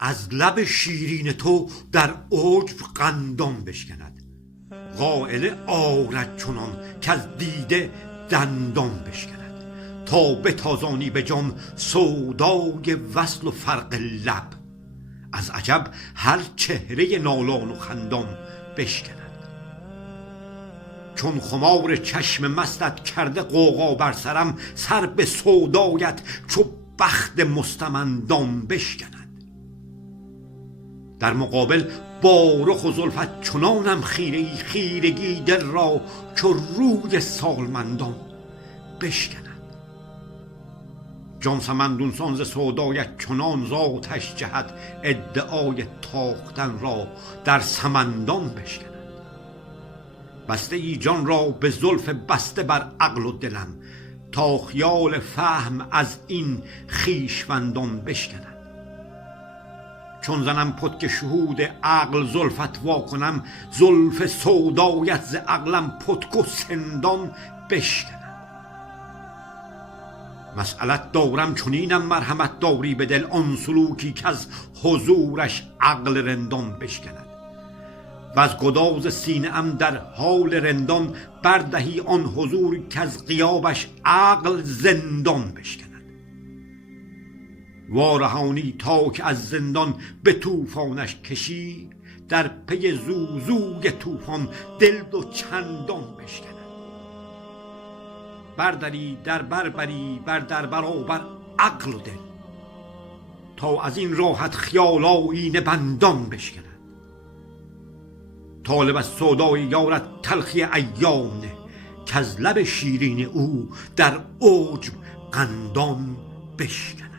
از لب شیرین تو در عجب قندان بشکند. قائله آرد چنان که از دیده دندان بشکند. تا بتازانی به جان سودای وصل و فرق لب، از عجب هر چهره نالان و خندان بشکند. چون خمار چشم مستت کرده غوغا بر سرم، سر به سودایت چو بخت مستمندان بشکند. در مقابل با رخ و زلفت چنانم خیره ای، خیرگی دل را چو روی سالمندان بشکند. جان سمندون سان ز سودایت چنان ز آتش جهد، ادعای تاختن را در سمندان بشکند. بسته ای جان را به زلف بسته بر عقل و دلم، تا خیال فهم از این خویشوندان بشکند. چون زنم پتک شهود عقل زلفت وا کنم، زلف سودایت ز عقلم پتک و سندان بشکند. مسئلت دارم چنینم مرحمت داری به دل، آن سلوکی که از حضورش عقل رندان بشکند. و از گداز سینه ام در حال رندان، بردهی آن حضور که از غیابش عقل زندان بشکند. وارهانی تا که از زندان به طوفانش کشی، در پی زوزوی طوفان دل دو چندان بشکند. بردری در بربری بر در برابر عقل و دل، تا از این راحت خیال آیینه بندان بشکند. طالب از سودای یارت تلخی ایام نه، که از لب شیرین او در عجب قندان بشکند.